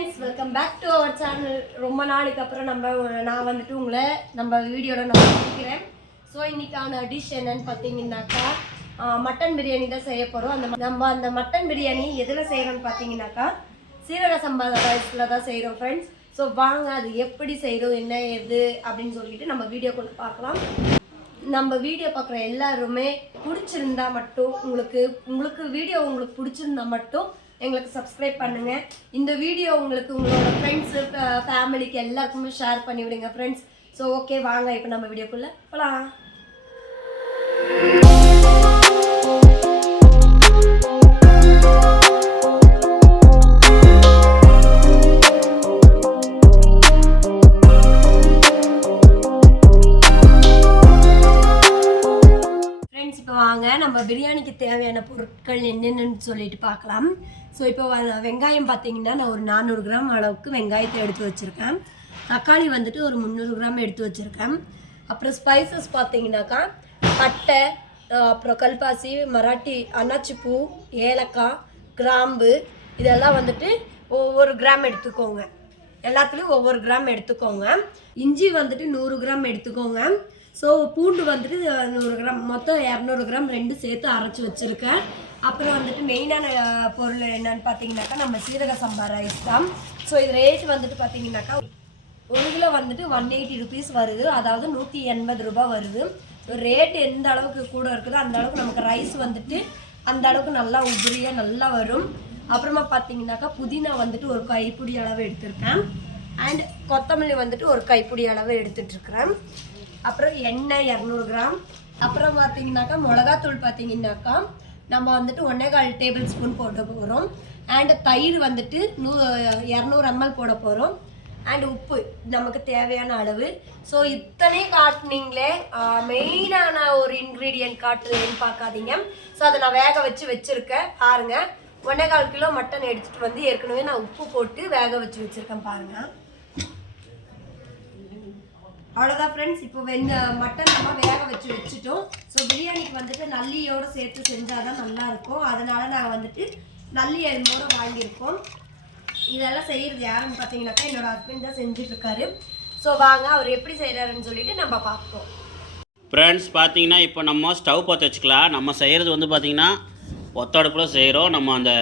Friends welcome back to our channel ரொம்ப நாளுக்கு அப்புறம் நம்ம நான் வந்துட்டு உங்களை நம்ம வீடியோட நான் சந்திக்கிறேன். ஸோ இன்னைக்கான டிஷ் என்னன்னு பார்த்தீங்கன்னாக்கா மட்டன் பிரியாணி தான் செய்ய போகிறோம் அந்த நம்ம அந்த மட்டன் பிரியாணி எதில் செய்கிறோம்னு பார்த்தீங்கன்னாக்கா சீரக சம்பா ரைஸில் தான் செய்கிறோம் ஃப்ரெண்ட்ஸ் ஸோ வாங்க அது எப்படி செய்கிறோம் என்ன எது அப்படின்னு சொல்லிட்டு நம்ம வீடியோக்குள்ளே பார்க்கலாம். நம்ம வீடியோ பார்க்குற எல்லாருமே பிடிச்சிருந்தா மட்டும் உங்களுக்கு உங்களுக்கு வீடியோ உங்களுக்கு பிடிச்சிருந்தா மட்டும் எங்களுக்கு சப்ஸ்கிரைப் பண்ணுங்க. இந்த வீடியோ உங்களுக்கு உங்களோட ஃப்ரெண்ட்ஸு ஃபேமிலிக்கு எல்லாருக்குமே ஷேர் பண்ணி விடுங்க ஃப்ரெண்ட்ஸ் ஸோ ஓகே வாங்க இப்போ நம்ம வீடியோக்குள்ளே போகலாம் தேவையான பொருட்கள் என்னென்னு சொல்லிட்டு பார்க்கலாம். ஸோ இப்போ வ- வெங்காயம் பார்த்தீங்கன்னா நான் ஒரு நானூறு கிராம் அளவுக்கு வெங்காயத்தை எடுத்து வச்சுருக்கேன். தக்காளி வந்துட்டு ஒரு முந்நூறு கிராம் எடுத்து வச்சுருக்கேன். அப்புறம் ஸ்பைசஸ் பார்த்தீங்கன்னாக்கா பட்டை அப்புறம் கல்பாசி மராட்டி அன்னாச்சிப்பூ ஏலக்காய் கிராம்பு இதெல்லாம் வந்துட்டு ஒவ்வொரு கிராம் எடுத்துக்கோங்க. எல்லாத்துலேயும் ஒவ்வொரு கிராம் எடுத்துக்கோங்க. இஞ்சி வந்துட்டு நூறு கிராம் எடுத்துக்கோங்க. ஸோ பூண்டு வந்துட்டு நூறு கிராம் மொத்தம் இரநூறு கிராம் ரெண்டு சேர்த்து அரைச்சி வச்சுருக்கேன். அப்புறம் வந்துட்டு மெயினான பொருள் என்னன்னு பார்த்தீங்கன்னாக்கா நம்ம சீரக சம்பா ரைஸ் தான். ஸோ இது ரேட் வந்துட்டு பார்த்தீங்கன்னாக்கா ஒரு கிலோ வந்துட்டு ஒன் எயிட்டி ருபீஸ் வருது. அதாவது நூற்றி எண்பது ரூபாய் வருது. ரேட் எந்த அளவுக்கு கூட இருக்குதோ அந்த அளவுக்கு நமக்கு ரைஸ் வந்துட்டு அந்த அளவுக்கு நல்லா உபரியாக நல்லா வரும். அப்புறமா பார்த்தீங்கன்னாக்கா புதினா வந்துட்டு ஒரு கைப்பிடி அளவு எடுத்திருக்கேன். அண்ட் கொத்தமல்லி வந்துட்டு ஒரு கைப்பிடி அளவு எடுத்துட்டுருக்குறேன் அப்புறம் எண்ணெய் இரநூறு கிராம். அப்புறம் பார்த்தீங்கன்னாக்கா மிளகாத்தூள் பார்த்தீங்கன்னாக்கா நம்ம வந்துட்டு ஒன்றே கால் டேபிள் ஸ்பூன் போட போகிறோம் அண்ட் தயிர் வந்துட்டு நூ இரநூறு எம்எல் போட போகிறோம் அண்ட் உப்பு நமக்கு தேவையான அளவு. ஸோ இத்தனை காட்டுனீங்களே மெயினான ஒரு இன்க்ரீடியன்ட் காட்டுறேன்னு பார்க்காதீங்க. ஸோ அதை நான் வேக வச்சு வச்சுருக்கேன். பாருங்கள் ஒன்றே கால் கிலோ மட்டன் எடுத்துகிட்டு வந்து ஏற்கனவே நான் உப்பு போட்டு வேக வச்சு வச்சுருக்கேன் பாருங்கள் அவ்வளோதான் ஃப்ரெண்ட்ஸ் இப்போ வெந்த மட்டன் நம்ம வேக வச்சு வச்சுட்டோம். ஸோ பிரியாணிக்கு வந்துட்டு நல்லியோடு சேர்த்து செஞ்சால் தான் நல்லாயிருக்கும். அதனால் நாங்கள் வந்துட்டு நல்லி எலும்போடு வாங்கியிருக்கோம். இதெல்லாம் செய்கிறது யாருன்னு பார்த்தீங்கன்னாக்கா என்னோடய ஹஸ்பண்ட் தான் செஞ்சுட்ருக்காரு. ஸோ வாங்க அவர் எப்படி செய்கிறாருன்னு சொல்லிட்டு நம்ம பார்ப்போம். ஃப்ரெண்ட்ஸ் பார்த்தீங்கன்னா இப்போ நம்ம ஸ்டவ் பற்ற வச்சுக்கலாம். நம்ம செய்கிறது வந்து பார்த்திங்கன்னா ஒத்தடுப்பில் செய்கிறோம் நம்ம அந்த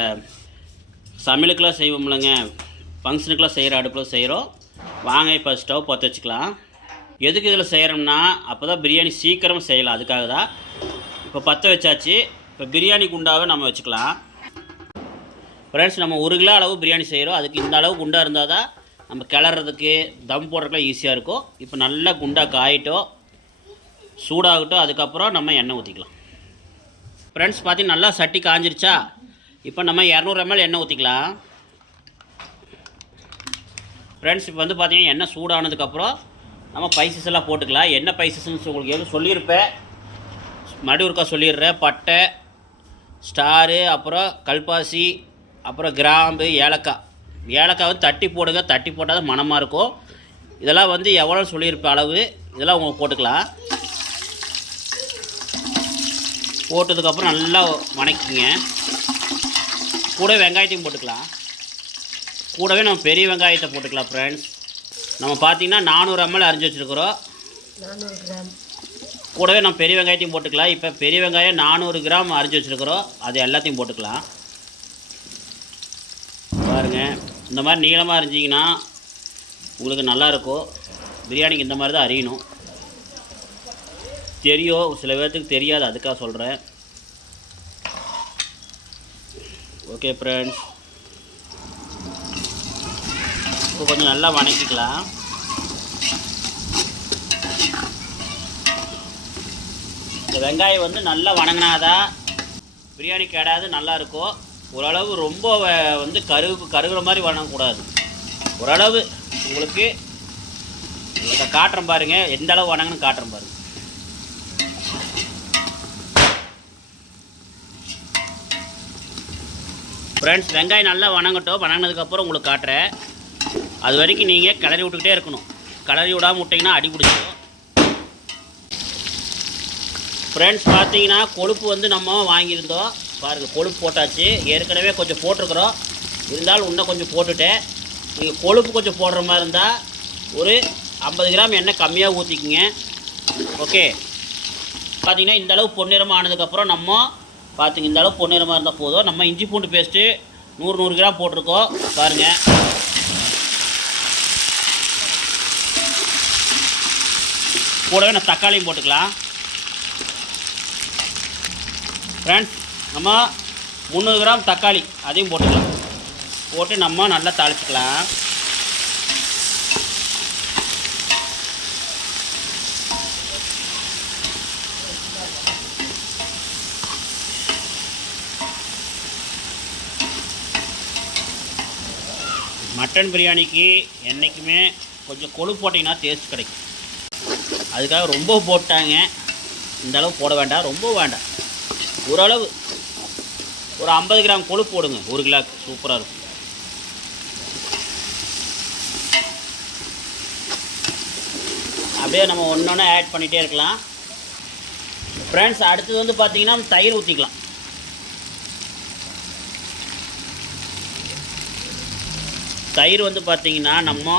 சமையலுக்கெலாம் செய்வோம்லங்க. ஃபங்க்ஷனுக்கெலாம் செய்கிற அடுப்பில் செய்கிறோம் வாங்க இப்போ ஸ்டவ் பற்ற வச்சுக்கலாம். எதுக்கு இதில் செய்கிறோம்னா அப்போ தான் பிரியாணி சீக்கிரமாக செய்யலாம். அதுக்காக தான் இப்போ பற்ற வச்சாச்சு. இப்போ பிரியாணி குண்டாவை நம்ம வச்சுக்கலாம். ஃப்ரெண்ட்ஸ் நம்ம ஒரு கிலோ அளவு பிரியாணி செய்கிறோம். அதுக்கு இந்த அளவு குண்டாக இருந்தால் தான் நம்ம கிளறதுக்கு தம் போடுறதுக்குலாம் ஈஸியாக இருக்கும். இப்போ நல்லா குண்டாக காயிட்டோம். சூடாகட்டும். அதுக்கப்புறம் நம்ம எண்ணெய் ஊற்றிக்கலாம் ஃப்ரெண்ட்ஸ் பார்த்தீங்கன்னா நல்லா சட்டி காஞ்சிருச்சா? இப்போ நம்ம இரநூறு எம்எல் எண்ணெய் ஊற்றிக்கலாம் ஃப்ரெண்ட்ஸ் இப்போ வந்து பார்த்தீங்கன்னா எண்ணெய் சூடானதுக்கப்புறம் நம்ம பைசஸ் எல்லாம் போட்டுக்கலாம். என்ன பைசஸ்ன்னு உங்களுக்கு எதுவும் சொல்லியிருப்பேன். மறுபடியும் ஒருக்கா சொல்லிடுறேன். பட்டை ஸ்டாரு அப்புறம் கல்பாசி அப்புறம் கிராம்பு ஏலக்காய். ஏலக்காய் வந்து தட்டி போடுங்க. தட்டி போட்டால் தான் மணமாக இருக்கும். இதெல்லாம் வந்து எவ்வளோ சொல்லியிருப்ப அளவு. இதெல்லாம் உங்களுக்கு போட்டுக்கலாம். போட்டதுக்கப்புறம் நல்லா வணக்கிங்க. கூட வெங்காயத்தையும் போட்டுக்கலாம். கூடவே நம்ம பெரிய வெங்காயத்தை போட்டுக்கலாம் ஃப்ரெண்ட்ஸ் நம்ம பார்த்தீங்கன்னா நானூறு எம்எல் அரிஞ்சு வச்சுருக்குறோம். கூடவே நம்ம பெரிய வெங்காயத்தையும் போட்டுக்கலாம். இப்போ பெரிய வெங்காயம் நானூறு கிராம் அரிஞ்சு வச்சுருக்குறோம். அது எல்லாத்தையும் போட்டுக்கலாம். பாருங்கள் இந்த மாதிரி நீளமாக அரிஞ்சிங்கன்னா உங்களுக்கு நல்லாயிருக்கும் பிரியாணிக்கு இந்த மாதிரி தான் அரியணும். தெரியும் சில பேர்த்துக்கு தெரியாது அதுக்காக சொல்கிறேன் ஓகே ஃப்ரெண்ட்ஸ் இப்போ கொஞ்சம் நல்லா வணக்கிக்கலாம். இந்த வெங்காயம் வந்து நல்லா வணங்கினாதான் பிரியாணி கேடாது நல்லா இருக்கும். ஓரளவு ரொம்ப வந்து கரு கருகிற மாதிரி வணங்கக்கூடாது. ஓரளவு உங்களுக்கு இதை காட்டுறேன் பாருங்க எந்த அளவு வணங்கன்னு காட்டுறேன் பாருங்க. ஃப்ரெண்ட்ஸ் வெங்காயம் நல்லா வணங்கட்டும். வணங்கினதுக்கப்புறம் உங்களுக்கு காட்டுறேன். அது வரைக்கும் நீங்கள் கிளறி விட்டுக்கிட்டே இருக்கணும். கிளறி விடாமல் விட்டிங்கன்னா அடி பிடிச்சிடும் ஃப்ரெண்ட்ஸ் பார்த்தீங்கன்னா கொழுப்பு வந்து நம்ம வாங்கியிருந்தோம். பாருங்கள் கொழுப்பு போட்டாச்சு. ஏற்கனவே கொஞ்சம் போட்டிருக்கிறோம். இருந்தாலும் இன்னும் கொஞ்சம் போட்டுட்டேன். நீங்கள் கொழுப்பு கொஞ்சம் போடுற மாதிரி இருந்தால் ஒரு ஐம்பது கிராம் எண்ணெய் கம்மியாக ஊற்றிக்கிங்க ஓகே பார்த்தீங்கன்னா இந்த அளவு பொன்னிறமாக ஆனதுக்கப்புறம் நம்ம பார்த்துங்க இந்த அளவு பொன்னிறமாக இருந்தால் போதும். நம்ம இஞ்சி பூண்டு பேஸ்ட்டு நூறு நூறு கிராம் போட்டிருக்கோம். பாருங்கள் கூடவே நான் தக்காளியும் போட்டுக்கலாம். ஃப்ரெண்ட்ஸ் நம்ம முந்நூறு கிராம் தக்காளி அதையும் போட்டுக்கலாம். போட்டு நம்ம நல்லா தாளிச்சிக்கலாம். மட்டன் பிரியாணிக்கு என்றைக்குமே கொஞ்சம் கொழு போட்டிங்கன்னா டேஸ்ட் கிடைக்கும். அதுக்காக ரொம்ப போட்டாங்க. இந்த அளவு போட வேண்டாம் ரொம்ப வேண்டாம். ஓரளவு ஒரு ஐம்பது கிராம் கொழுப்பு போடுங்க ஒரு கிலோக்கு சூப்பராக இருக்கும். அப்படியே நம்ம ஒன்று ஒன்று ஆட் பண்ணிகிட்டே இருக்கலாம். ஃப்ரெண்ட்ஸ் அடுத்தது வந்து பார்த்திங்கன்னா தயிர் ஊற்றிக்கலாம் தயிர் வந்து பார்த்திங்கன்னா நம்ம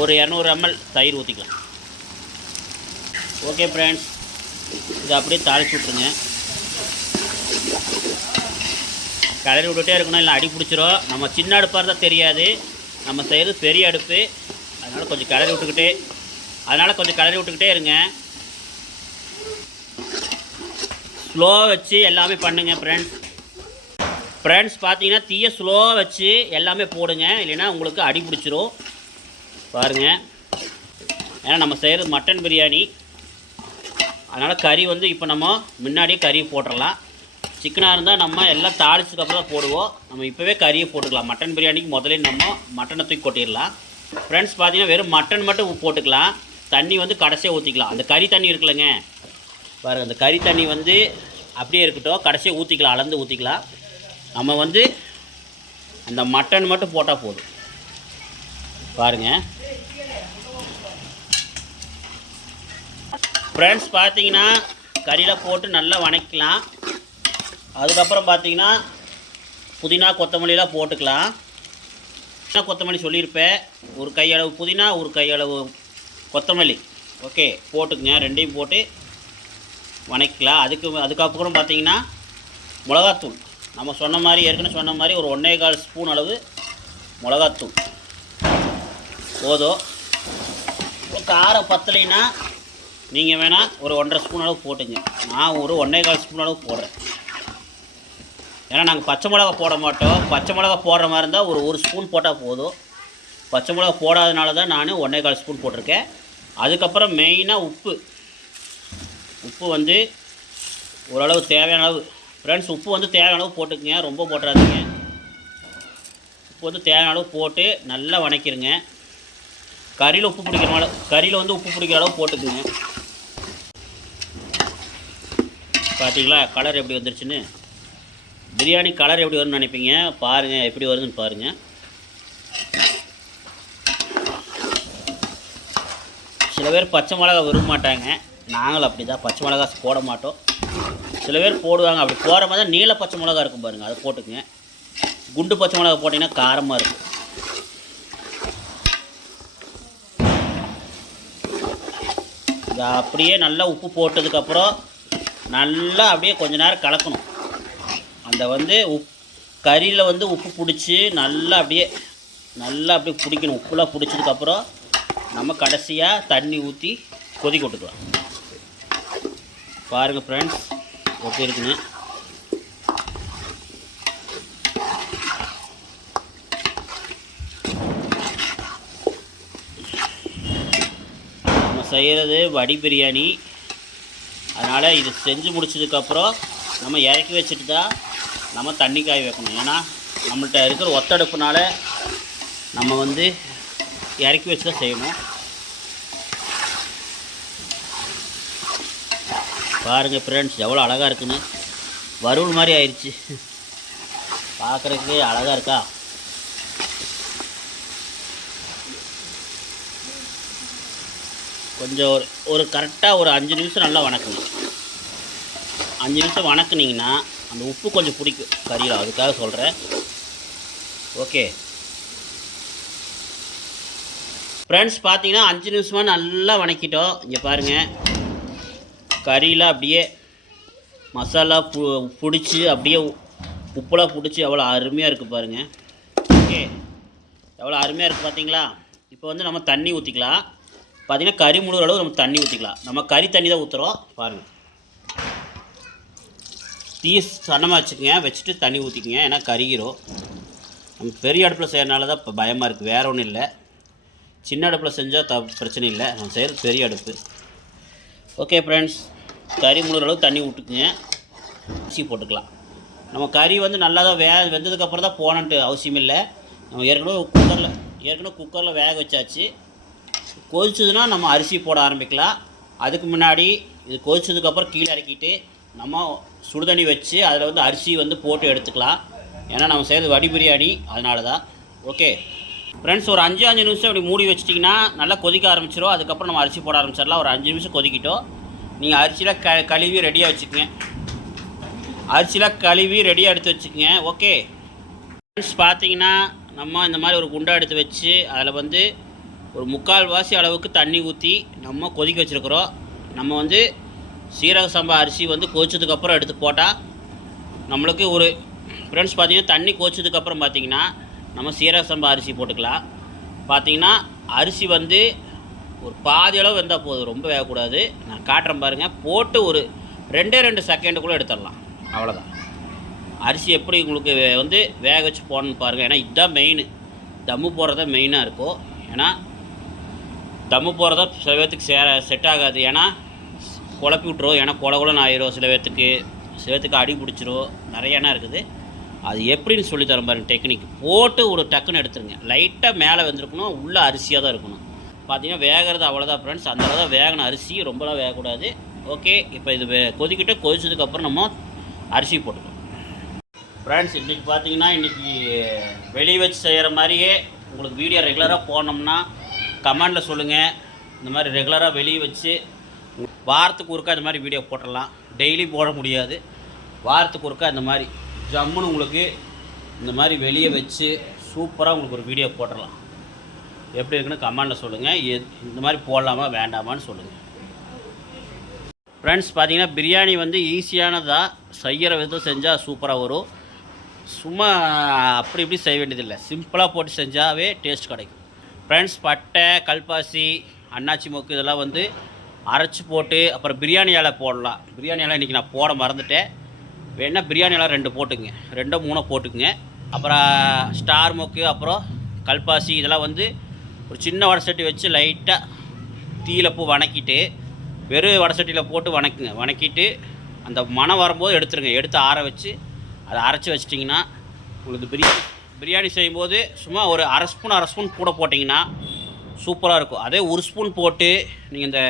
ஒரு இரநூறு எம்எல் தயிர் ஊற்றிக்கலாம் ஓகே ஃப்ரெண்ட்ஸ் இதை அப்படியே தாளிச்சு விட்ருங்க கிளறி விட்டுட்டே இருக்கணும் இல்லை அடி பிடிச்சிரும். நம்ம சின்ன அடுப்பாக இருந்தால் தெரியாது. நம்ம செய்கிறது பெரிய அடுப்பு. அதனால் கொஞ்சம் கிளறி விட்டுக்கிட்டே அதனால் கொஞ்சம் கிளறி விட்டுக்கிட்டே இருங்க. ஸ்லோ வச்சு எல்லாமே பண்ணுங்கள் ஃப்ரெண்ட்ஸ் ஃப்ரெண்ட்ஸ் பார்த்தீங்கன்னா தீயை ஸ்லோவாக வச்சு எல்லாமே போடுங்க. இல்லைன்னா உங்களுக்கு அடி பிடிச்சிரும். பாருங்கள் ஏன்னா நம்ம செய்கிறது மட்டன் பிரியாணி. அதனால் கறி வந்து இப்போ நம்ம முன்னாடியே கறி போட்டுடலாம் சிக்கனாக இருந்தால் நம்ம எல்லாம் தாளிச்சதுக்கப்புறம் தான் போடுவோம். நம்ம இப்போவே கறியை போட்டுக்கலாம். மட்டன் பிரியாணிக்கு முதல்ல நம்ம மட்டனை தூக்கி கொட்டிடலாம். ஃப்ரெண்ட்ஸ் பார்த்தீங்கன்னா வெறும் மட்டன் மட்டும் போட்டுக்கலாம். தண்ணி வந்து கடைசியாக ஊற்றிக்கலாம் அந்த கறி தண்ணி இருக்குல்லங்க. பாருங்கள் அந்த கறி தண்ணி வந்து அப்படியே இருக்கட்டும். கடைசியாக ஊற்றிக்கலாம் அளந்து ஊற்றிக்கலாம் நம்ம வந்து அந்த மட்டன் மட்டும் போட்டால் போதும். பாருங்கள் ஃப்ரெண்ட்ஸ் பார்த்தீங்கன்னா கறியில் போட்டு நல்லா வணக்கலாம் அதுக்கப்புறம் பார்த்தீங்கன்னா புதினா கொத்தமல்லிலாம் போட்டுக்கலாம். புதினா கொத்தமல்லி சொல்லியிருப்பேன். ஒரு கையளவு புதினா ஒரு கையளவு கொத்தமல்லி. ஓகே போட்டுக்குங்க. ரெண்டையும் போட்டு வணக்கலாம் அதுக்கு அதுக்கப்புறம் பார்த்தீங்கன்னா மிளகாத்தூள். நம்ம சொன்ன மாதிரி ஏற்கனவே சொன்ன மாதிரி ஒரு ஒன்றே கால் ஸ்பூன் அளவு மிளகாத்தூள். போதும். காரம் பத்தலைன்னா நீங்கள் வேணால் ஒரு ஒன்றரை ஸ்பூன் அளவு போட்டுங்க. நான் ஒரு ஒன்றே கால் ஸ்பூன் அளவு போடுறேன். ஏன்னா நாங்கள் பச்சை மிளகா போட மாட்டோம். பச்சை மிளகா போடுற மாதிரி இருந்தால் ஒரு ஒரு ஸ்பூன் போட்டால் போதும். பச்சை மிளகா போடாதனால தான் நான் ஒன்றே கால் ஸ்பூன் போட்டிருக்கேன். அதுக்கப்புறம் மெயினாக உப்பு. உப்பு வந்து ஓரளவு தேவையான அளவு. ஃப்ரெண்ட்ஸ் உப்பு வந்து தேவையான அளவு போட்டுக்குங்க. ரொம்ப போட்டுறாதீங்க. உப்பு வந்து தேவையான அளவு போட்டு நல்லா வணக்கிடுங்க கறியில் உப்பு பிடிக்கிற அளவு கறியில் வந்து உப்பு பிடிக்கிற அளவு போட்டுக்குங்க. பார்த்தீங்களா கலர் எப்படி வந்துருச்சுன்னு? பிரியாணி கலர் எப்படி வரும்னு நினைப்பீங்க? பாருங்கள் எப்படி வருதுன்னு பாருங்கள் சில பேர் பச்சை மிளகா விரும்ப மாட்டாங்க. நாங்களும் அப்படி தான் பச்சை மிளகா போட மாட்டோம். சில பேர் போடுவாங்க. அப்படி போகிற மாதிரி தான் நீல பச்சை மிளகா இருக்கும் பாருங்கள் அதை போட்டுக்குங்க. குண்டு பச்சை மிளகா போட்டிங்கன்னா காரமாக இருக்கும். அப்படியே நல்லா உப்பு போட்டதுக்கப்புறம் நல்லா அப்படியே கொஞ்ச நேரம் கலக்கணும். அந்த வந்து உப் கறியில் வந்து உப்பு பிடிச்சி நல்லா அப்படியே நல்லா அப்படியே பிடிக்கணும். உப்புலாம் பிடிச்சதுக்கப்புறம் நம்ம கடைசியாக தண்ணி ஊற்றி கொதிக்க விட்டுக்கலாம் பாருங்கள் ஃப்ரெண்ட்ஸ் எப்படி இருக்குன்னு. நம்ம செய்கிறது வடி பிரியாணி. அதனால் இது செஞ்சு முடிச்சதுக்கப்புறம் நம்ம இறக்கி வச்சுட்டு தான் நம்ம தண்ணி காய வைக்கணும். ஏன்னா நம்மள்கிட்ட இருக்கிற ஒத்தடுப்புனால நம்ம வந்து இறக்கி வச்சு தான் செய்யணும். பாருங்கள் ஃப்ரெண்ட்ஸ் எவ்வளோ அழகாக இருக்குன்னு. வறுவல் மாதிரி ஆயிடுச்சு பார்க்குறதுக்கு அழகாக இருக்கா? கொஞ்சம் ஒரு ஒரு கரெக்டாக ஒரு அஞ்சு நிமிஷம் நல்லா வணக்கணும் அஞ்சு நிமிஷம் வணக்குனிங்கன்னா அந்த உப்பு கொஞ்சம் பிடிக்கும். கறியில் அதுக்காக சொல்கிறேன் ஓகே. ஃப்ரெண்ட்ஸ் பார்த்தீங்கன்னா அஞ்சு நிமிஷமாக நல்லா வணக்கிட்டோம். இங்கே பாருங்கள் கறியில் அப்படியே மசாலா பு பிடிச்சி அப்படியே உப்புலாம் பிடிச்சி எவ்வளோ அருமையாக இருக்குது பாருங்கள் ஓகே. எவ்வளோ அருமையாக இருக்குது பார்த்தீங்களா இப்போ வந்து நம்ம தண்ணி ஊற்றிக்கலாம் பார்த்திங்கன்னா கறி முழுகிற அளவு நம்ம தண்ணி ஊற்றிக்கலாம் நம்ம கறி தண்ணி தான் ஊற்றுறோம் பாருங்கள் தீ சன்னமாக வச்சுக்கோங்க. வச்சுட்டு தண்ணி ஊற்றிக்கங்க ஏன்னா கறிகிறோம் நம்ம பெரிய அடுப்பில் செய்கிறனால தான் இப்போ பயமாக இருக்குது வேறு ஒன்றும் இல்லை. சின்ன அடுப்பில் செஞ்சால் த பிரச்சனை இல்லை. நம்ம செய்கிறது பெரிய அடுப்பு. ஓகே ஃப்ரெண்ட்ஸ் கறி முழுகிற அளவு தண்ணி விட்டுக்குங்க அரிசி போட்டுக்கலாம். நம்ம கறி வந்து நல்லா தான் வே வெந்ததுக்கப்புறம் தான் போனன்ட்டு அவசியம் இல்லை. நம்ம ஏற்கனவே குக்கரில் ஏற்கனவே குக்கரில் வேக வச்சாச்சு. கொதிச்சதுன்னா நம்ம அரிசி போட ஆரம்பிக்கலாம். அதுக்கு முன்னாடி இது கொதிச்சதுக்கப்புறம் கீழே இறக்கிட்டு நம்ம சுடுதண்ணி வச்சு அதில் வந்து அரிசி வந்து போட்டு எடுத்துக்கலாம். ஏன்னா நம்ம செய்கிறது வடி பிரியாணி அதனால தான் ஓகே. ஃப்ரெண்ட்ஸ் ஒரு அஞ்சு அஞ்சு நிமிஷம் இப்படி மூடி வச்சிட்டிங்கன்னா நல்லா கொதிக்க ஆரம்பிச்சிடும் அதுக்கப்புறம் நம்ம அரிசி போட ஆரம்பிச்சிடலாம். ஒரு அஞ்சு நிமிஷம் கொதிக்கிட்டோம். நீங்கள் அரிசியில் க கழுவி ரெடியாக வச்சுக்கோங்க. அரிசியில் கழுவி ரெடியாக எடுத்து வச்சுக்கோங்க. ஓகே. ஃப்ரெண்ட்ஸ் பார்த்தீங்கன்னா நம்ம இந்த மாதிரி ஒரு குண்டா எடுத்து வச்சு அதில் வந்து ஒரு முக்கால் வாசி அளவுக்கு தண்ணி ஊற்றி நம்ம கொதிக்க வச்சுருக்குறோம். நம்ம வந்து சீரக சம்பா அரிசி வந்து கொதிச்சதுக்கப்புறம் எடுத்து போட்டால் நம்மளுக்கு ஒரு ஃப்ரெண்ட்ஸ் பார்த்திங்கன்னா தண்ணி கொதிச்சதுக்கப்புறம் பார்த்தீங்கன்னா நம்ம சீரக சம்பா அரிசி போட்டுக்கலாம். பார்த்தீங்கன்னா அரிசி வந்து ஒரு பாதி அளவு வெந்தால் போதும் ரொம்ப வேகக்கூடாது. நான் காட்டுறேன் பாருங்கள் போட்டு ஒரு ரெண்டே ரெண்டு செகண்டுக்குள்ளே எடுத்துடலாம். அவ்வளோதான் அரிசி எப்படி உங்களுக்கு வந்து வேக வச்சு போடணும்னு பாருங்கள் ஏன்னா இதுதான் மெயின் தம்மு போடுறதா மெயினாக இருக்கும். ஏன்னா தம்மு போகிறதா சில பேர்த்துக்கு சேர செட் ஆகாது. ஏன்னா குழப்பி விட்ரும் ஏன்னா கொல குலன்னு ஆயிரும் சில பேர்த்துக்கு. சில பேர்த்துக்கு அடி பிடிச்சிரும். நிறைய இருக்குது. அது எப்படின்னு சொல்லி தரேன் பாருங்க டெக்னிக் போட்டு ஒரு டக்குன்னு எடுத்துருங்க. லைட்டாக மேலே வந்திருக்கணும். உள்ளே அரிசியாக தான் இருக்கணும். பார்த்தீங்கன்னா வேகிறது அவ்வளோதான் ஃப்ரெண்ட்ஸ் அந்த அளவு தான் வேகணும். அரிசி ரொம்பலாம் வேகக்கூடாது. ஓகே இப்போ இது வே- கொதிக்கிட்டு கொதிச்சதுக்கப்புறம் நம்ம அரிசி போட்டுக்கலாம். ஃப்ரெண்ட்ஸ் இன்றைக்கி பார்த்தீங்கன்னா இன்றைக்கி வெளியே வச்சு செய்கிற மாதிரியே உங்களுக்கு வீடியோ ரெகுலராக போனோம்னா கமெண்டில் சொல்லுங்கள் இந்த மாதிரி ரெகுலராக வெளியே வச்சு வாரத்துக்கு ஒருக்கா இந்த மாதிரி வீடியோ போட்டுடலாம். டெய்லி போட முடியாது. வாரத்துக்கு ஒருக்கா இந்த மாதிரி ஜம்முன்னு உங்களுக்கு இந்த மாதிரி வெளியே வச்சு சூப்பராக உங்களுக்கு ஒரு வீடியோ போட்டுடலாம். எப்படி இருக்குன்னு கமெண்டில் சொல்லுங்கள் எது இந்த மாதிரி போடலாமா வேண்டாமான்னு சொல்லுங்கள் ஃப்ரெண்ட்ஸ் பார்த்தீங்கன்னா பிரியாணி வந்து ஈஸியானதாக செய்கிற விதம் செஞ்சால் சூப்பராக வரும். சும்மா அப்படி இப்படி செய்ய வேண்டியதில்லை. சிம்பிளாக போட்டு செஞ்சாவே டேஸ்ட் கிடைக்கும். ஃப்ரெண்ட்ஸ் பட்டை கல்பாசி அன்னாச்சி மொக்கு இதெல்லாம் வந்து அரைச்சி போட்டு அப்புறம் பிரியாணி இலை போடலாம். பிரியாணி இலை இன்றைக்கி நான் போட மறந்துட்டேன். வேணால் பிரியாணி இலை ரெண்டு போட்டுக்குங்க. ரெண்டோ மூணோ போட்டுக்குங்க. அப்புறம் ஸ்டார் மொக்கு அப்புறம் கல்பாசி இதெல்லாம் வந்து ஒரு சின்ன வடை சட்டி வச்சு லைட்டாக தீயில பூ வணக்கிட்டு வெறும் வடை சட்டியில் போட்டு வணக்குங்க. வணக்கிட்டு அந்த மணம் வரும்போது எடுத்துருங்க. எடுத்து ஆற வச்சு அதை அரைச்சி வச்சிட்டிங்கன்னா உங்களுக்கு பிரியாணி பிரியாணி செய்யும்போது சும்மா ஒரு அரை ஸ்பூன் அரை ஸ்பூன் கூட போட்டிங்கன்னா சூப்பராக இருக்கும். அதே ஒரு ஸ்பூன் போட்டு நீங்கள் இந்த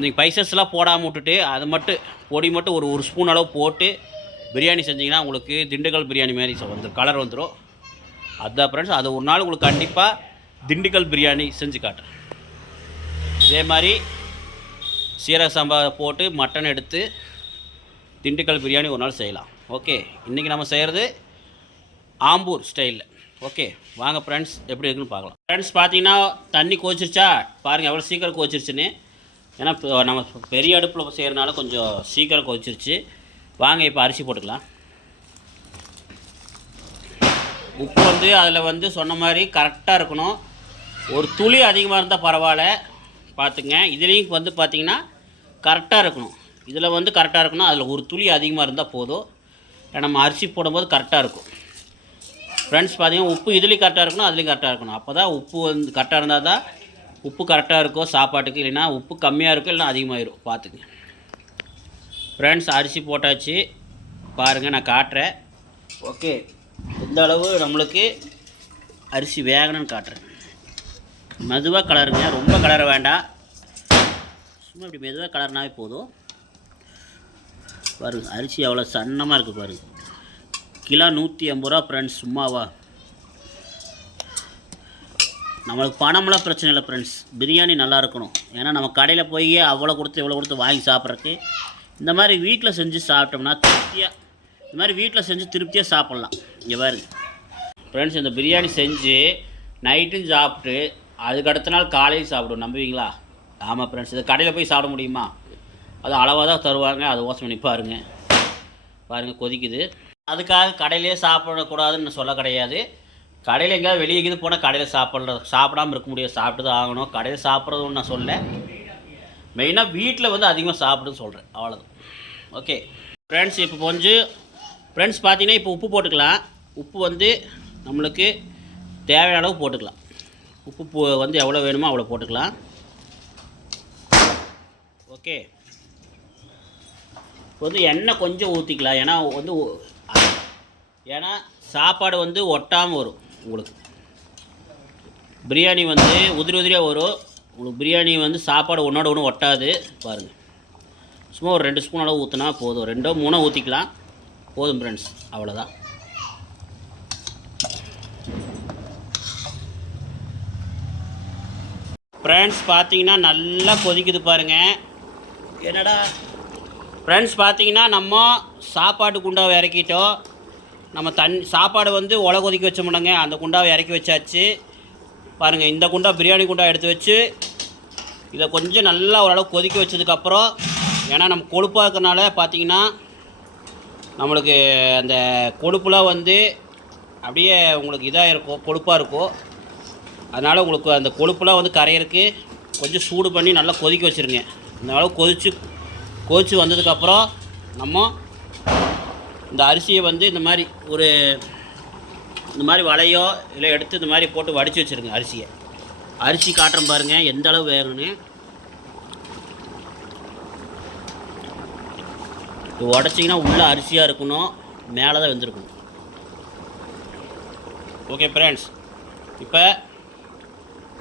நீங்கள் பைசஸ்லாம் போடாமல் விட்டுட்டு அது மட்டும் பொடி மட்டும் ஒரு ஒரு ஸ்பூன் அளவு போட்டு பிரியாணி செஞ்சிங்கன்னா உங்களுக்கு திண்டுக்கல் பிரியாணி மாதிரி வந்துடும் கலர் வந்துடும் அதுதான் ஃப்ரெண்ட்ஸ் அது ஒரு நாள் உங்களுக்கு கண்டிப்பாக திண்டுக்கல் பிரியாணி செஞ்சு காட்டுறேன் இதே மாதிரி சீரக சம்பா போட்டு மட்டன் எடுத்து திண்டுக்கல் பிரியாணி ஒரு நாள் செய்யலாம். ஓகே இன்றைக்கி நம்ம செய்கிறது ஆம்பூர் ஸ்டைலில் ஓகே வாங்க ஃப்ரெண்ட்ஸ் எப்படி இருக்குன்னு பார்க்கலாம். ஃப்ரெண்ட்ஸ் பார்த்தீங்கன்னா தண்ணி கோச்சிருச்சா? பாருங்கள் எவ்வளோ சீக்கிரம் கோச்சிருச்சுன்னு. ஏன்னா இப்போ நம்ம பெரிய அடுப்பில் செய்கிறனால கொஞ்சம் சீக்கிரம் கொதிச்சிருச்சு வாங்க இப்போ அரிசி போட்டுக்கலாம். உப்பு வந்து அதில் வந்து சொன்ன மாதிரி கரெக்டாக இருக்கணும். ஒரு துளி அதிகமாக இருந்தால் பரவாயில்ல. பார்த்துங்க இதுலேயும் வந்து பார்த்தீங்கன்னா கரெக்டாக இருக்கணும். இதில் வந்து கரெக்டாக இருக்கணும். அதில் ஒரு துளி அதிகமாக இருந்தால் போதும். நம்ம அரிசி போடும்போது கரெக்டாக இருக்கும். ஃப்ரெண்ட்ஸ் பார்த்தீங்கன்னா உப்பு இதுலேயும் கரெக்டாக இருக்கணும் அதுலேயும் கரெக்டாக இருக்கணும். அப்போ தான் உப்பு வந்து கரெக்டாக இருந்தால் தான் உப்பு கரெக்டாக இருக்கும் சாப்பாட்டுக்கு இல்லைன்னா உப்பு கம்மியாக இருக்கும் இல்லைன்னா அதிகமாகிடும் பார்த்துங்க ஃப்ரெண்ட்ஸ் அரிசி போட்டாச்சு. பாருங்கள் நான் காட்டுறேன். ஓகே எந்த அளவு நம்மளுக்கு அரிசி வேகணும்னு காட்டுறேன். மெதுவாக கலருங்க. ரொம்ப கலர வேண்டாம். சும்மா இப்படி மெதுவாக கலர்னாவே போதும். பாருங்கள் அரிசி அவ்வளோ சன்னமாக இருக்குது பாருங்கள் கிலோ நூற்றி ஐம்பது ரூபா ஃப்ரெண்ட்ஸ் சும்மாவா? நம்மளுக்கு பணமெல்லாம் பிரச்சனை இல்லை ஃப்ரெண்ட்ஸ் பிரியாணி நல்லா இருக்கணும். ஏன்னா நம்ம கடையில் போய் அவ்வளோ கொடுத்து இவ்வளோ கொடுத்து வாங்கி சாப்பிட்றதுக்கு இந்த மாதிரி வீட்டில் செஞ்சு சாப்பிட்டோம்னா திருப்தியாக இந்த மாதிரி வீட்டில் செஞ்சு திருப்தியாக சாப்பிட்லாம். இங்கே பாருங்க. ஃப்ரெண்ட்ஸ் இந்த பிரியாணி செஞ்சு நைட்டும் சாப்பிட்டு அதுக்கு அடுத்த நாள் காலையில் சாப்பிடுவோம். நம்புவீங்களா? ஆமாம் ஃப்ரெண்ட்ஸ் இதை கடையில் போய் சாப்பிட முடியுமா? அது அளவாக தான் தருவாங்க. அது ஓசம் பண்ணி பாருங்கள் பாருங்கள் கொதிக்குது. அதுக்காக கடையிலே சாப்பிடக்கூடாதுன்னு சொல்ல கிடையாது. கடையில் எங்கேயாவது வெளியே எங்கேயும் போனால் கடையில் சாப்பிட்ற சாப்பிடாம இருக்க முடியாது. சாப்பிட்டு தான் ஆகணும். கடையில் சாப்பிட்றதுன்னு நான் சொல்ல மெயினாக வீட்டில் வந்து அதிகமாக சாப்பிடுன்னு சொல்கிறேன் அவ்வளோதான் ஓகே ஃப்ரெண்ட்ஸ் இப்போ கொஞ்சம் ஃப்ரெண்ட்ஸ் பார்த்தீங்கன்னா இப்போ உப்பு போட்டுக்கலாம். உப்பு வந்து நம்மளுக்கு தேவையான அளவு போட்டுக்கலாம். உப்பு போ- வந்து எவ்வளோ வேணுமோ அவ்வளோ போட்டுக்கலாம். ஓகே இப்போ வந்து எண்ணெய் கொஞ்சம் ஊற்றிக்கலாம் ஏன்னா வந்து ஏன்னா சாப்பாடு வந்து ஒட்டாமல் வரும் உங்களுக்கு. பிரியாணி வந்து உதிரி உதிரியாக வரும். உங்களுக்கு பிரியாணி வந்து சாப்பாடு ஒன்றோட ஒன்று ஒட்டாது. பாருங்கள் சும்மா ஒரு ரெண்டு ஸ்பூன் அளவு ஊற்றினா போதும். ரெண்டோ மூணோ ஊற்றிக்கலாம் போதும் ஃப்ரெண்ட்ஸ் அவ்வளோதான் ஃப்ரெண்ட்ஸ் பார்த்தீங்கன்னா நல்லா கொதிக்குது பாருங்கள் என்னடா? ஃப்ரெண்ட்ஸ் பார்த்தீங்கன்னா நம்ம சாப்பாட்டு குண்டாவை இறக்கிட்டோம். நம்ம தன் சாப்பாடு வந்து உல கொதிக்க வச்சோம்னாங்க அந்த குண்டாவை இறக்கி வச்சாச்சு. பாருங்கள் இந்த குண்டா பிரியாணி குண்டா எடுத்து வச்சு இதை கொஞ்சம் நல்லா ஓரளவு கொதிக்க வச்சதுக்கப்புறம் ஏன்னா நம்ம கொழுப்பாக இருக்கிறனால பார்த்தீங்கன்னா நம்மளுக்கு அந்த கொழுப்புலாம் வந்து அப்படியே உங்களுக்கு இதாக இருக்கும் கொழுப்பாக இருக்கும் அதனால் உங்களுக்கு அந்த கொழுப்புலாம் வந்து கரையிறதுக்கு கொஞ்சம் சூடு பண்ணி நல்லா கொதிக்க வச்சுருங்க. இந்த அளவு கொதிச்சு கோச்சு வந்ததுக்கப்புறம் நம்ம இந்த அரிசியை வந்து இந்த மாதிரி ஒரு இந்த மாதிரி வலையோ இல்லை எடுத்து இந்த மாதிரி போட்டு வடித்து வச்சுருங்க அரிசியை. அரிசி காட்டுறோம் பாருங்கள் எந்த அளவு வேணும்னு. இது உடச்சிங்கன்னா உள்ளே அரிசியாக இருக்கணும் மேலே தான் வெந்திருக்கணும். ஓகே ஃப்ரெண்ட்ஸ் இப்போ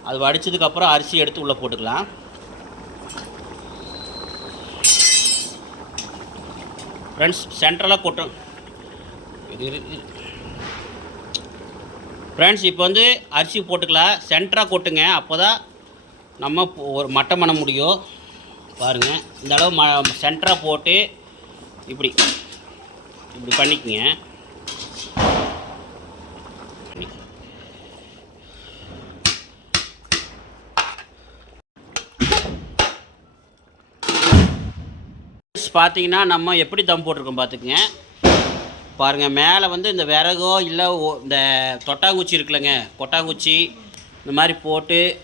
அது வடிச்சதுக்கப்புறம் அரிசி எடுத்து உள்ளே போட்டுக்கலாம். ஃப்ரெண்ட்ஸ் சென்ட்ரலாக கொட்டும் ஃப்ரெண்ட்ஸ் இப்போ வந்து அரிசி போட்டுக்கலாம் சென்டராக கொட்டுங்க. அப்போ தான் நம்ம ஒரு மட்டம் பண்ண முடியும். பாருங்கள் இந்த அளவு ம சென்டராக போட்டு இப்படி இப்படி பண்ணிக்கங்க. பார்த்தீங்கன்னா நம்ம எப்படி தம் போட்டிருக்கோம் பார்த்துக்குங்க. பாருங்கள் மேலே வந்து இந்த விறகோ இல்லை ஓ- இந்த தொட்டாங்குச்சி இருக்குல்லங்க. கொட்டாங்குச்சி இந்த மாதிரி போட்டு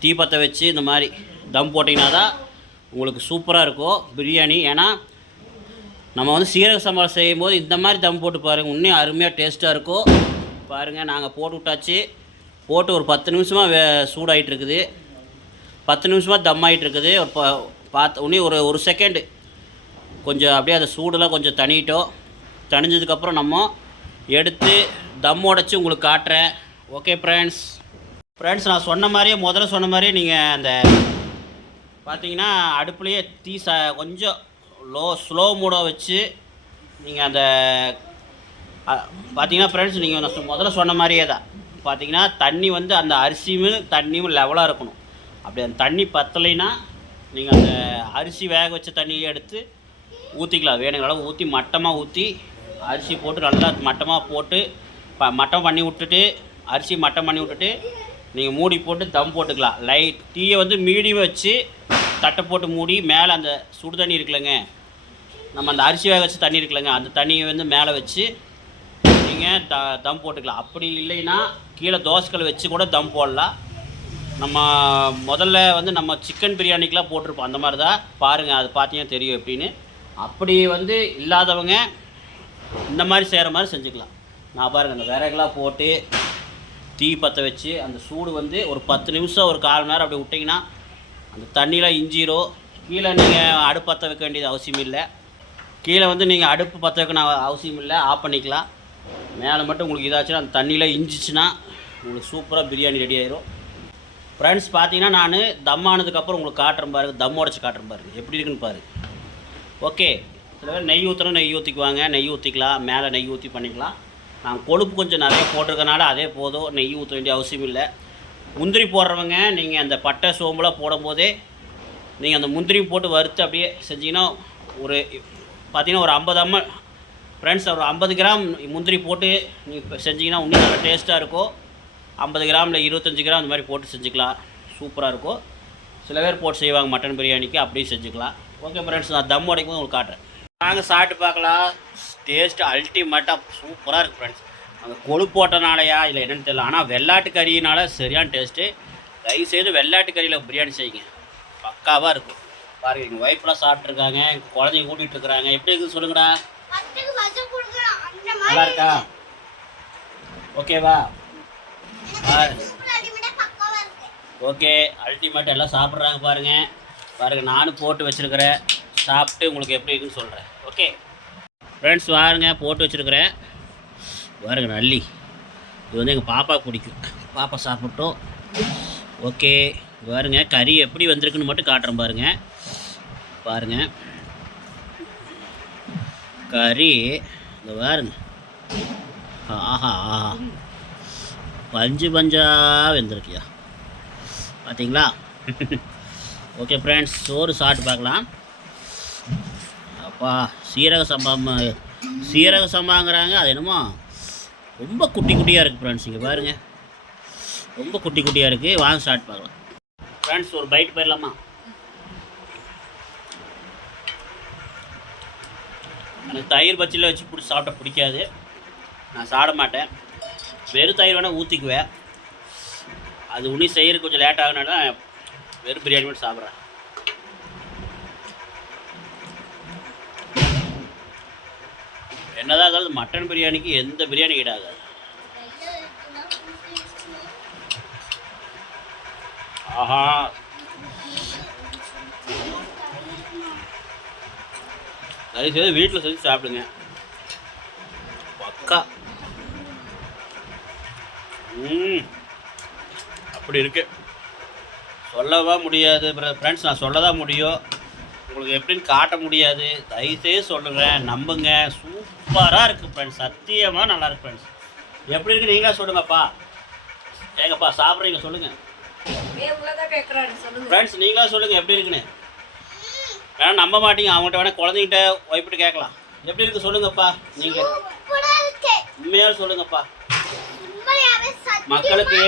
தீ பற்ற வச்சு இந்த மாதிரி தம் போட்டிங்கன்னா தான் உங்களுக்கு சூப்பராக இருக்கும் பிரியாணி. ஏன்னா நம்ம வந்து சீரக சம்பளம் செய்யும்போது இந்த மாதிரி தம் போட்டு பாருங்கள் இன்னும் அருமையாக டேஸ்ட்டாக இருக்கும். பாருங்கள் நாங்கள் போட்டு விட்டாச்சு. போட்டு ஒரு பத்து நிமிஷமாக வே சூடாகிட்டு இருக்குது. பத்து நிமிஷமாக தம் ஆகிட்டு இருக்குது. ஒரு ப பார்த்த உடனே ஒரு ஒரு செகண்டு கொஞ்சம் அப்படியே அந்த சூடெல்லாம் கொஞ்சம் தனிட்டோம் தணிஞ்சதுக்கப்புறம் நம்ம எடுத்து தம் உடச்சி உங்களுக்கு காட்டுறேன். ஓகே ஃப்ரெண்ட்ஸ் ஃப்ரெண்ட்ஸ் நான் சொன்ன மாதிரியே முதல்ல சொன்ன மாதிரியே நீங்கள் அந்த பார்த்தீங்கன்னா அடுப்புலேயே தீ ச கொஞ்சம் லோ ஸ்லோ மூடாக வச்சு நீங்கள் அந்த பார்த்தீங்கன்னா ஃப்ரெண்ட்ஸ் நீங்கள் நான் சொ- முதல்ல சொன்ன மாதிரியே தான். பார்த்தீங்கன்னா தண்ணி வந்து அந்த அரிசியும் தண்ணியும் லெவலாக இருக்கணும். அப்படி அந்த தண்ணி பத்தலைன்னா நீங்கள் அந்த அரிசி வேக வச்ச தண்ணியை எடுத்து ஊற்றிக்கலாம் வேணுங்கிற அளவு ஊற்றி மட்டமாக ஊற்றி அரிசி போட்டு நல்லா மட்டமாக போட்டு ப மட்டம் பண்ணி விட்டுட்டு அரிசி மட்டம் பண்ணி விட்டுட்டு நீங்கள் மூடி போட்டு தம் போட்டுக்கலாம். லைட் டீயை வந்து மீடியம் வச்சு தட்டை போட்டு மூடி மேலே அந்த சுடு தண்ணி இருக்குல்லங்க. நம்ம அந்த அரிசி வேக வச்ச தண்ணி இருக்குல்லங்க. அந்த தண்ணியை வந்து மேலே வச்சு நீங்கள் த தம் போட்டுக்கலாம். அப்படி இல்லைன்னா கீழே தோசைக்கல் வச்சு கூட தம் போடலாம். நம்ம முதல்ல வந்து நம்ம சிக்கன் பிரியாணிக்கெலாம் போட்டிருப்போம். அந்த மாதிரி தான் பாருங்கள் அது பார்த்தீங்கன்னா தெரியும் எப்படின்னு. அப்படி வந்து இல்லாதவங்க இந்த மாதிரி செய்கிற மாதிரி செஞ்சுக்கலாம். நான் பாருங்கள் அந்த விறகுலாம் போட்டு தீ பற்ற வச்சு அந்த சூடு வந்து ஒரு பத்து நிமிஷம் ஒரு கால் நேரம் அப்படி விட்டிங்கன்னா அந்த தண்ணியெலாம் இஞ்சிரும் கீழே நீங்கள் அடுப்பு பற்ற வைக்க வேண்டியது அவசியம் இல்லை. கீழே வந்து நீங்கள் அடுப்பு பற்ற வைக்கணும் அவசியம் இல்லை ஆஃப் பண்ணிக்கலாம். மேலே மட்டும் உங்களுக்கு இதாச்சுன்னா அந்த தண்ணியில் இஞ்சிச்சுன்னா உங்களுக்கு சூப்பராக பிரியாணி ரெடி ஆயிரும். ஃப்ரெண்ட்ஸ் பார்த்தீங்கன்னா நான் தம் ஆனதுக்கப்புறம் உங்களுக்கு காட்டுறேன் பாருங்க. தம் உடச்சி காட்டுறேன் பாருங்க. எப்படி இருக்குன்னு பாரு ஓகே சில பேர் நெய் ஊற்றணும் நெய் ஊற்றிக்குவாங்க நெய் ஊற்றிக்கலாம் மேலே நெய் ஊற்றி பண்ணிக்கலாம். நான் கொழுப்பு கொஞ்சம் நிறைய போட்டிருக்கனால அதே போதும். நெய் ஊற்ற வேண்டிய அவசியம் இல்லை. முந்திரி போடுறவங்க நீங்கள் அந்த பட்டை சோம்புலாம் போடும்போதே நீங்கள் அந்த முந்திரி போட்டு வறுத்து அப்படியே செஞ்சீங்கன்னா ஒரு பார்த்தீங்கன்னா ஒரு ஐம்பது அம்ம ஃப்ரெண்ட்ஸ் ஒரு ஐம்பது கிராம் முந்திரி போட்டு நீங்கள் செஞ்சீங்கன்னா இன்னும் நல்லா டேஸ்ட்டாக இருக்கும். ஐம்பது கிராமில் இருபத்தஞ்சி கிராம் அந்த மாதிரி போட்டு செஞ்சுக்கலாம். சூப்பராக இருக்கும். சில பேர் போட்டு செய்வாங்க மட்டன் பிரியாணிக்கு அப்படியே செஞ்சுக்கலாம். ஓகே ஃப்ரெண்ட்ஸ் நான் தம் உடைக்கும் உங்களுக்கு காட்டுறேன். நாங்கள் சாப்பிட்டு பார்க்கலாம். டேஸ்ட்டு அல்டிமேட்டாக சூப்பராக இருக்குது ஃப்ரெண்ட்ஸ் அந்த கொழுப்பு போட்டனாலயா இல்லை என்னன்னு தெரியல. ஆனால் வெள்ளாட்டு கறியினால சரியான டேஸ்ட்டு தயவுசெய்து வெள்ளாட்டு கறியில் பிரியாணி செய்யுங்க. பக்காவாக இருக்கும். பாருங்க எங்கள் ஒய்ஃப்லாம் சாப்பிட்ருக்காங்க எங்கள் குழந்தைங்க கூட்டிகிட்டு இருக்கிறாங்க எப்படி இருக்குது சொல்லுங்கடா? நல்லா இருக்கா? ஓகேவா பாரு சூப்பர் அல்டிமேட்டா பக்காவா இருக்கு ஓகே அல்டிமேட் எல்லாம் சாப்பிட்றாங்க பாருங்கள் பாருங்கள் நானும் போட்டு வச்சுருக்கிறேன். சாப்பிட்டு உங்களுக்கு எப்படி இருக்குன்னு சொல்கிறேன் ஓகே. ஃப்ரெண்ட்ஸ் பாருங்க போட்டு வச்சிருக்கிறேன். பாருங்க நல்லி. இது வந்து எங்கள் பாப்பா பிடிக்கும். பாப்பா சாப்பிட்டோம். ஓகே பாருங்க கறி எப்படி வந்திருக்குன்னு மட்டும் காட்டுறேன் பாருங்க. பாருங்க. கறி இந்த பாருங்க. ஆஹா ஆஹா. பஞ்சு பஞ்சாக வெந்திருக்கியா? பார்த்தீங்களா ஓகே ஃப்ரெண்ட்ஸ் சோறு சாப்பிட்டு பார்க்கலாம். அப்பா சீரக சம்பா சீரக சம்பாங்கிறாங்க அது என்னமோ ரொம்ப குட்டி குட்டியாக இருக்குது ஃப்ரெண்ட்ஸ் இங்கே பாருங்கள் ரொம்ப குட்டி குட்டியாக இருக்குது வாங்க ஸ்டார்ட் பார்க்கலாம். ஃப்ரெண்ட்ஸ் ஒரு பைட் போயிடலாமா? எனக்கு தயிர் பச்சியில் வச்சு பிடிச்சி சாப்பிட்ட பிடிக்காது. நான் சாப்பிட மாட்டேன். வெறும் தயிர் வேணால் ஊற்றிக்குவேன் அது உனி செய்கிறதுக்கு கொஞ்சம் லேட் ஆகுனால வெறும் பிரியாணி மட்டும் சாப்பிட்றேன். என்னதான் இருந்தாலும் மட்டன் பிரியாணிக்கு எந்த பிரியாணி கிடையாது ஆஹா. தயவு செய்து வீட்டில் செஞ்சு சாப்பிடுங்க. பக்கா. அப்படி இருக்கு. சொல்லவா முடியாது ஃப்ரெண்ட்ஸ் நான் சொல்ல தான் முடியும். உங்களுக்கு எப்படின்னு காட்ட முடியாது. தயவுசெய்து சொல்லுறேன் நம்புங்க. சூப்பராக இருக்குது ஃப்ரெண்ட்ஸ் சத்தியமாக நல்லா இருக்கு ஃப்ரெண்ட்ஸ் எப்படி இருக்கு நீங்களா சொல்லுங்கப்பா. ஏங்கப்பா சாப்பிட்றீங்க சொல்லுங்கள் ஏன் உங்களை தான் கேட்குறாரு சொல்லுங்க. ஃப்ரெண்ட்ஸ் நீங்களா சொல்லுங்கள் எப்படி இருக்குன்னு. வேணா நம்ப மாட்டீங்க அவங்ககிட்ட வேணா குழந்தைகிட்ட ஒய்ஃபிட்ட கேட்கலாம். எப்படி இருக்கு சொல்லுங்கப்பா. நீங்கள் சூப்பரா இருக்கு. உண்மையாக சொல்லுங்கப்பா. மக்களுக்கு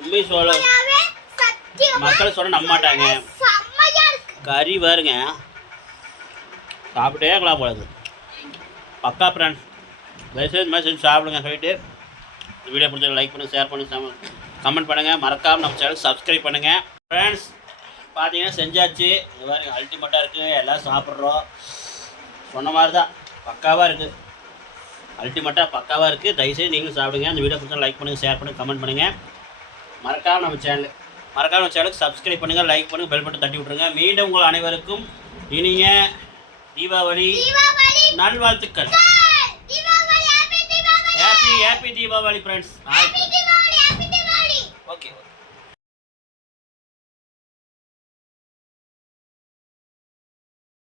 உண்மை சொல்ல மக்கள் சொன்ன நம்ப மாட்டாங்க கறி பாருங்க. சாப்பிட்டே இருக்கலாம் போல இருக்கு. பக்கா ஃப்ரெண்ட்ஸ் தயவுசெய்து மாதிரி செஞ்சு சாப்பிடுங்க சொல்லிட்டு. வீடியோ பிடிச்ச லைக் பண்ணுங்கள் ஷேர் பண்ணுங்கள் கமெண்ட் பண்ணுங்கள் மறக்காமல் நம்ம சேனல் சப்ஸ்கிரைப் பண்ணுங்கள் ஃப்ரெண்ட்ஸ் பார்த்தீங்கன்னா செஞ்சாச்சு. இது மாதிரி அல்டிமேட்டாக இருக்குது எல்லாம் சாப்பிட்றோம். சொன்ன மாதிரி தான் பக்காவாக இருக்குது அல்டிமேட்டாக பக்காவாக இருக்குது தயவுசெய்து நீங்களும் சாப்பிடுங்க. இந்த வீடியோ பிடிச்சா லைக் பண்ணுங்கள் ஷேர் பண்ணுங்கள் கமெண்ட் பண்ணுங்கள் மறக்காம நம்ம சேனல் மறக்காம நம்ம சேனலுக்கு சப்ஸ்கிரைப் பண்ணுங்கள் லைக் பண்ணுங்கள் பெல் பட்டன் தட்டி விட்ருங்க மீண்டும் உங்கள் அனைவருக்கும் இனிய தீபாவளி நல்வாழ்த்துக்கள். Happy happy Deepavali. Friends Deepavali